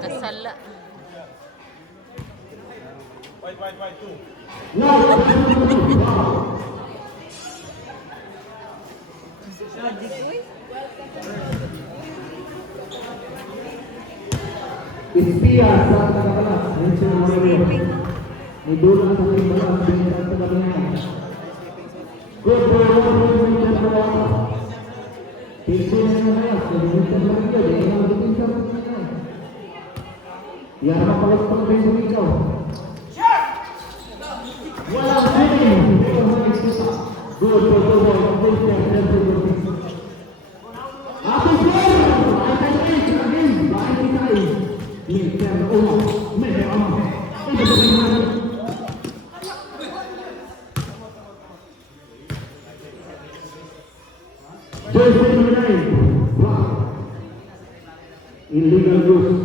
Kasala. Wide, two. Ispia sa katakas. May dulang sa katakas. Good for yan ang palas-palas sa ikaw. Walang swimming. Good for the ball. Ato sir! Illegal use.